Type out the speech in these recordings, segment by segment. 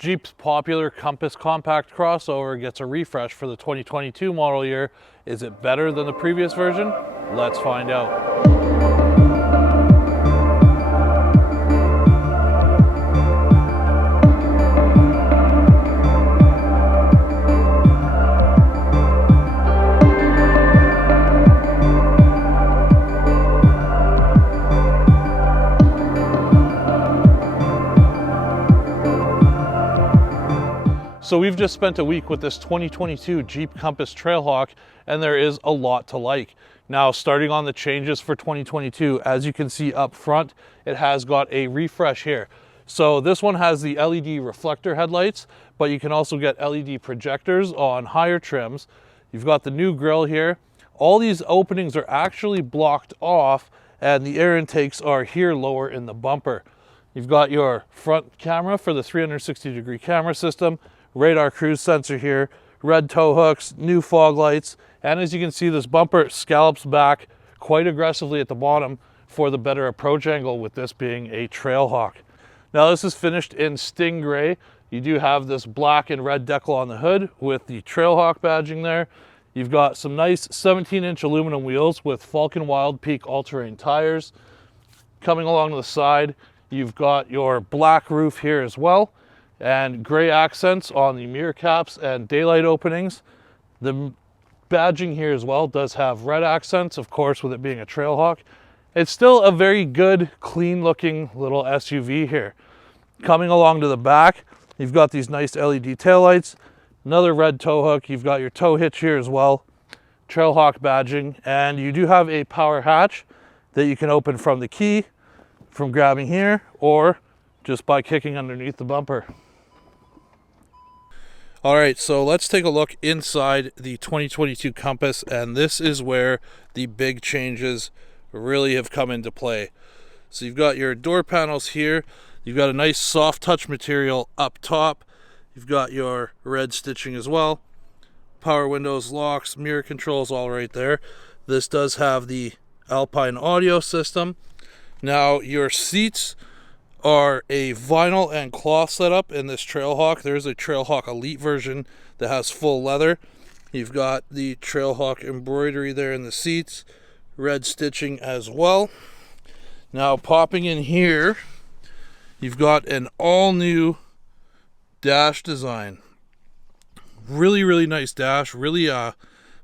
Jeep's popular Compass compact crossover gets a refresh for the 2022 model year. Is it better than the previous version? Let's find out. So we've just spent a week with this 2022 Jeep Compass Trailhawk, and there is a lot to like. Now, starting on the changes for 2022, as you can see up front, it has got a refresh here. So this one has the LED reflector headlights, but you can also get LED projectors on higher trims. You've got the new grille here. All these openings are actually blocked off, and the air intakes are here lower in the bumper. You've got your front camera for the 360-degree camera system, radar cruise sensor here, red tow hooks, new fog lights, and as you can see, this bumper scallops back quite aggressively at the bottom for the better approach angle, with this being a Trailhawk. Now this is finished in Sting Gray. You do have this black and red decal on the hood with the Trailhawk badging there. You've got some nice 17-inch aluminum wheels with Falcon Wild Peak all-terrain tires. Coming along the side, you've got your black roof here as well, and gray accents on the mirror caps and daylight openings. The badging here as well does have red accents, of course, with it being a Trailhawk. It's still a very good, clean looking little SUV here. Coming along to the back, you've got these nice LED taillights, another red tow hook, you've got your tow hitch here as well, Trailhawk badging, and you do have a power hatch that you can open from the key, from grabbing here, or just by kicking underneath the bumper. All right, so let's take a look inside the 2022 Compass, and this is where the big changes really have come into play. So you've got your door panels here. You've got a nice soft touch material up top. You've got your red stitching as well. Power windows, locks, mirror controls all right there. This does have the Alpine audio system. Now your seats are a vinyl and cloth setup in this Trailhawk. There's a Trailhawk Elite version that has full leather. You've got the Trailhawk embroidery there in the seats, red stitching as well. Now popping in here, you've got an all-new dash design. Really nice dash. Really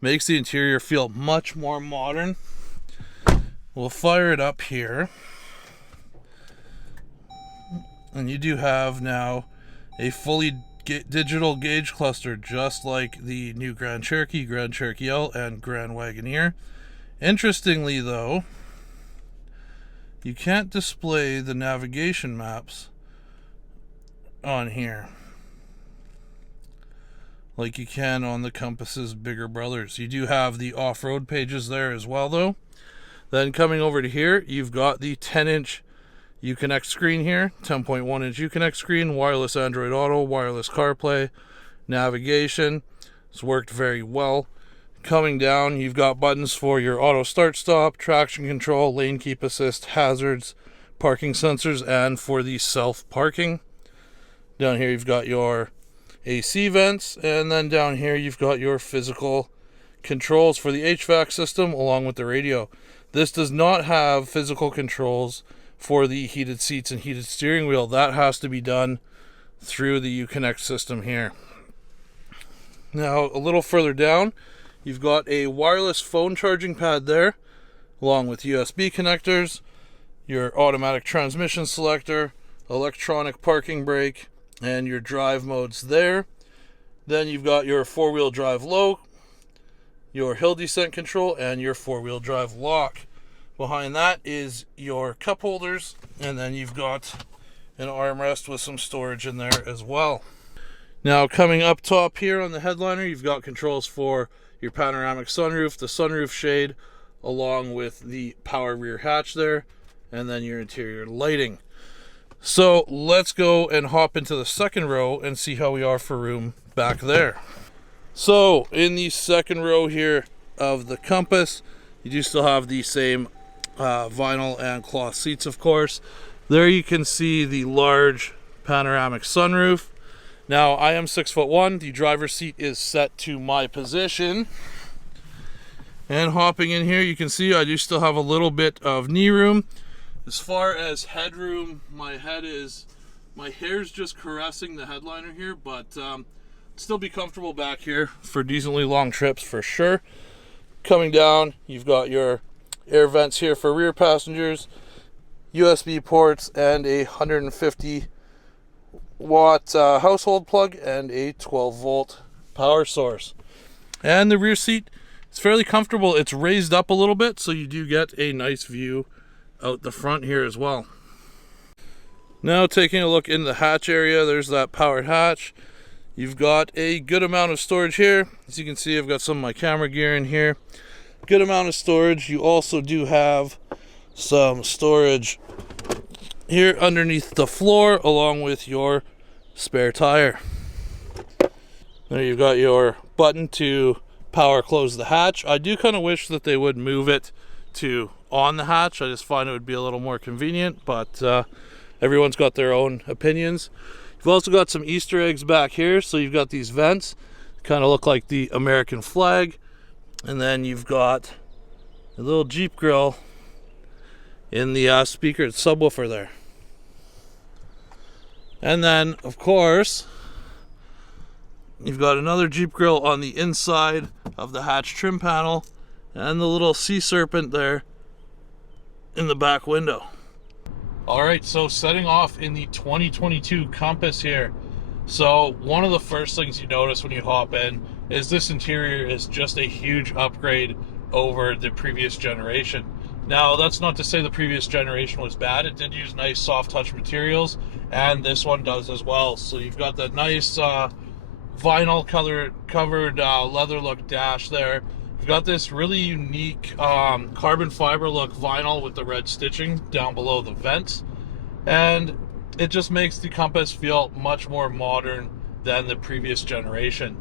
makes the interior feel much more modern. We'll fire it up here. And you do have now a fully digital gauge cluster, just like the new Grand Cherokee L, and Grand Wagoneer. Interestingly though, you can't display the navigation maps on here like you can on the Compass's bigger brothers. You do have the off-road pages there as well though. Then coming over to here, you've got the 10-inch Uconnect screen here, 10.1-inch Uconnect screen, wireless Android Auto, wireless CarPlay, navigation. It's worked very well. Coming down, you've got buttons for your auto start stop, traction control, lane keep assist, hazards, parking sensors, and for the self parking. Down here you've got your AC vents, and then down here you've got your physical controls for the HVAC system along with the radio. This does not have physical controls for the heated seats and heated steering wheel. That has to be done through the Uconnect system here. Now a little further down, you've got a wireless phone charging pad there, along with USB connectors, your automatic transmission selector, electronic parking brake, and your drive modes there. Then you've got your four-wheel drive low, your hill descent control, and your four-wheel drive lock. Behind that is your cup holders, and then you've got an armrest with some storage in there as well. Now coming up top here on the headliner, you've got controls for your panoramic sunroof, the sunroof shade, along with the power rear hatch there, and then your interior lighting. So let's go and hop into the second row and see how we are for room back there. So in the second row here of the Compass, you do still have the same vinyl and cloth seats, of course. There you can see the large panoramic sunroof. Now, I am 6'1". The driver's seat is set to my position. And hopping in here, you can see I do still have a little bit of knee room. As far as headroom, my hair's just caressing the headliner here, but still be comfortable back here for decently long trips for sure. Coming down, you've got your air vents here for rear passengers, USB ports, and a 150 watt household plug and a 12 volt power source. And the rear seat, it's fairly comfortable. It's raised up a little bit, so you do get a nice view out the front here as well. Now taking a look in the hatch area, there's that powered hatch. You've got a good amount of storage here. As you can see, I've got some of my camera gear in here. Good amount of storage. You also do have some storage here underneath the floor, along with your spare tire. There you've got your button to power close the hatch. I do kind of wish that they would move it to on the hatch. I just find it would be a little more convenient, but everyone's got their own opinions. You've also got some Easter eggs back here. So you've got these vents, kind of look like the American flag, and then you've got a little Jeep grill in the speaker subwoofer there. And then, of course, you've got another Jeep grill on the inside of the hatch trim panel, and the little sea serpent there in the back window. Alright, so setting off in the 2022 Compass here. So one of the first things you notice when you hop in is this interior is just a huge upgrade over the previous generation. Now, that's not to say the previous generation was bad. It did use nice soft touch materials, and this one does as well. So you've got that nice vinyl covered leather look dash there. You've got this really unique carbon fiber look vinyl with the red stitching down below the vents, and it just makes the Compass feel much more modern than the previous generation.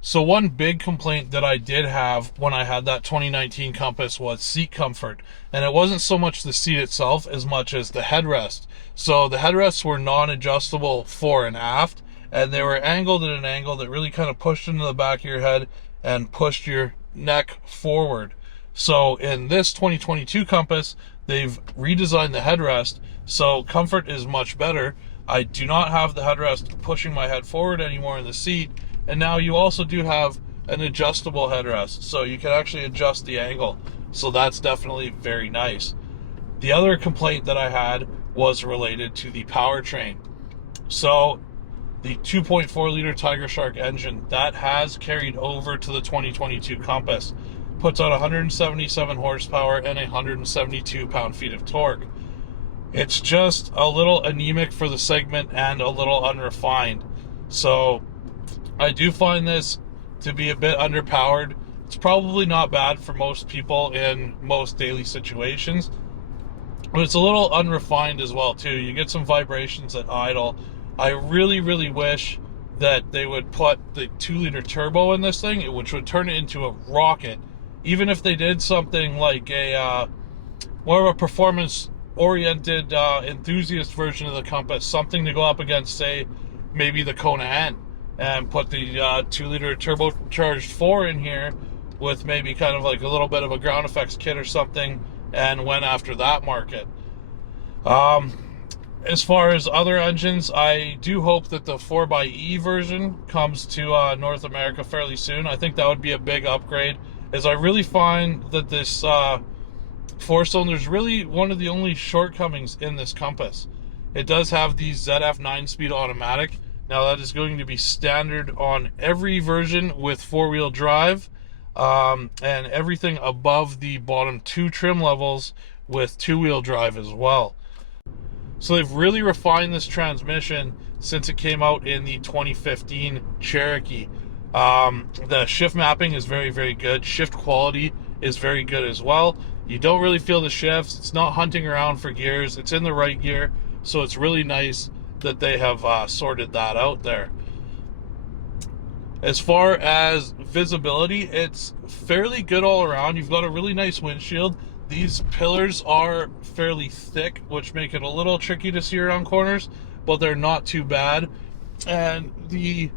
So one big complaint that I did have when I had that 2019 Compass was seat comfort, and it wasn't so much the seat itself as much as the headrest. So the headrests were non-adjustable fore and aft, and they were angled at an angle that really kind of pushed into the back of your head and pushed your neck forward. So in this 2022 Compass, they've redesigned the headrest, so comfort is much better. I do not have the headrest pushing my head forward anymore in the seat, and now you also do have an adjustable headrest, so you can actually adjust the angle. So that's definitely very nice. The other complaint that I had was related to the powertrain. So the 2.4 liter Tiger Shark engine that has carried over to the 2022 Compass puts out 177 horsepower and 172 pound-feet of torque. It's just a little anemic for the segment and a little unrefined. So I do find this to be a bit underpowered. It's probably not bad for most people in most daily situations, but it's a little unrefined as well too. You get some vibrations at idle. I really, really wish that they would put the 2 liter turbo in this thing, which would turn it into a rocket. Even if they did something like a more of a performance oriented enthusiast version of the Compass, something to go up against, say, maybe the Kona N, and put the 2 liter turbocharged 4 in here with maybe kind of like a little bit of a ground effects kit or something, and went after that market. As far as other engines, I do hope that the 4xe version comes to North America fairly soon. I think that would be a big upgrade, as I really find that this 4-cylinder is really one of the only shortcomings in this Compass. It does have the ZF 9-speed automatic. Now that is going to be standard on every version with 4-wheel drive, and everything above the bottom 2 trim levels with 2-wheel drive as well. So they've really refined this transmission since it came out in the 2015 Cherokee. The shift mapping is very, very good. Shift quality is very good as well. You don't really feel the shifts. It's not hunting around for gears. It's in the right gear. So it's really nice that they have sorted that out there. As far as visibility, it's fairly good all around. You've got a really nice windshield. These pillars are fairly thick, which make it a little tricky to see around corners, but they're not too bad. And the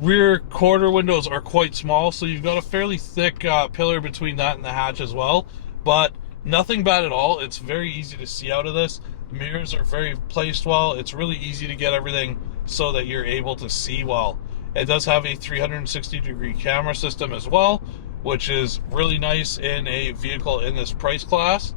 rear quarter windows are quite small, so you've got a fairly thick pillar between that and the hatch as well, but nothing bad at all. It's very easy to see out of this. Mirrors are very placed well. It's really easy to get everything so that you're able to see well. It does have a 360-degree camera system as well, which is really nice in a vehicle in this price class.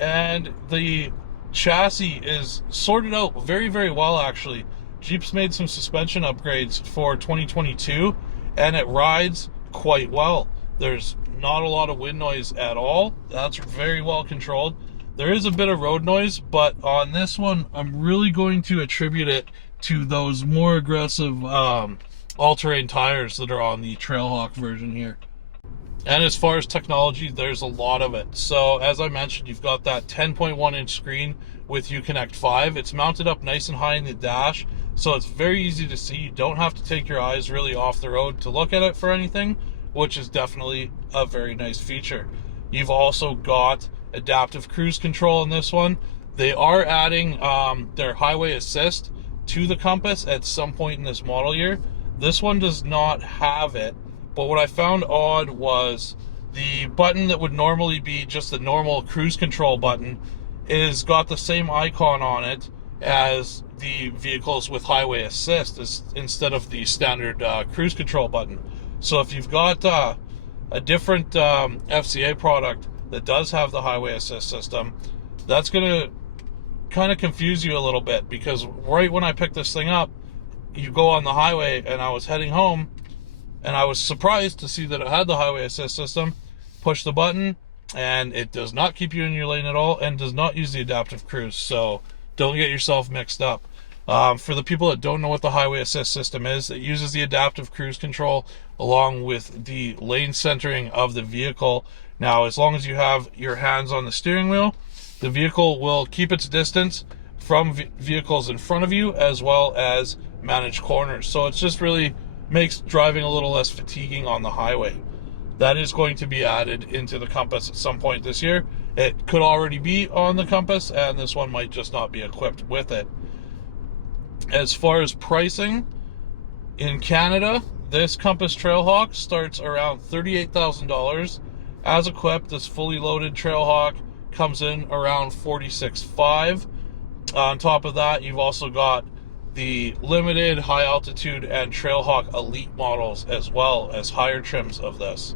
And the chassis is sorted out very, very well, actually. Jeep's made some suspension upgrades for 2022, and it rides quite well. There's not a lot of wind noise at all. That's very well controlled. There is a bit of road noise, but on this one, I'm really going to attribute it to those more aggressive all-terrain tires that are on the Trailhawk version here. And as far as technology, there's a lot of it. So as I mentioned, you've got that 10.1-inch screen with Uconnect 5. It's mounted up nice and high in the dash, so it's very easy to see. You don't have to take your eyes really off the road to look at it for anything, which is definitely a very nice feature. You've also got adaptive cruise control in this one. They are adding their highway assist to the Compass at some point in this model year. This one does not have it, but what I found odd was the button that would normally be just the normal cruise control button is got the same icon on it as the vehicles with highway assist instead of the standard cruise control button. So if you've got a different FCA product that does have the highway assist system, that's going to kind of confuse you a little bit, because right when I picked this thing up, you go on the highway and I was heading home and I was surprised to see that it had the highway assist system. Push the button and it does not keep you in your lane at all and does not use the adaptive cruise, so don't get yourself mixed up. For the people that don't know what the highway assist system is, it uses the adaptive cruise control along with the lane centering of the vehicle. Now, as long as you have your hands on the steering wheel, the vehicle will keep its distance from vehicles in front of you as well as manage corners. So it just really makes driving a little less fatiguing on the highway. That is going to be added into the Compass at some point this year. It could already be on the Compass, and this one might just not be equipped with it. As far as pricing, in Canada, this Compass Trailhawk starts around $38,000. As equipped, this fully loaded Trailhawk comes in around $46,500. On top of that, you've also got the limited, high altitude, and Trailhawk Elite models, as well as higher trims of this.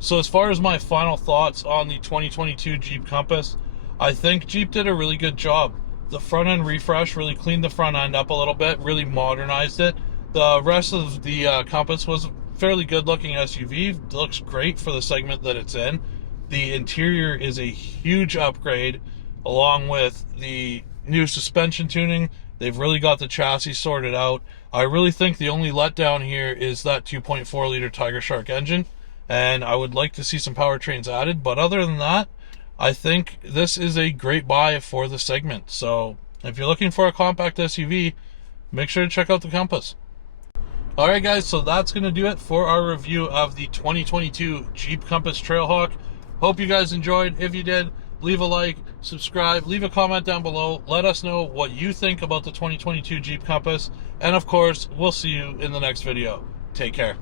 So as far as my final thoughts on the 2022 Jeep Compass, I think Jeep did a really good job. The front end refresh really cleaned the front end up a little bit, really modernized it. The rest of the Compass was a fairly good looking SUV. It looks great for the segment that it's in. The interior is a huge upgrade, along with the new suspension tuning. They've really got the chassis sorted out. I really think the only letdown here is that 2.4 liter Tiger Shark engine, and I would like to see some powertrains added, but other than that, I think this is a great buy for the segment. So if you're looking for a compact SUV, make sure to check out the Compass. Alright guys, so that's going to do it for our review of the 2022 Jeep Compass Trailhawk. Hope you guys enjoyed. If you did, leave a like, subscribe, leave a comment down below. Let us know what you think about the 2022 Jeep Compass. And of course, we'll see you in the next video. Take care.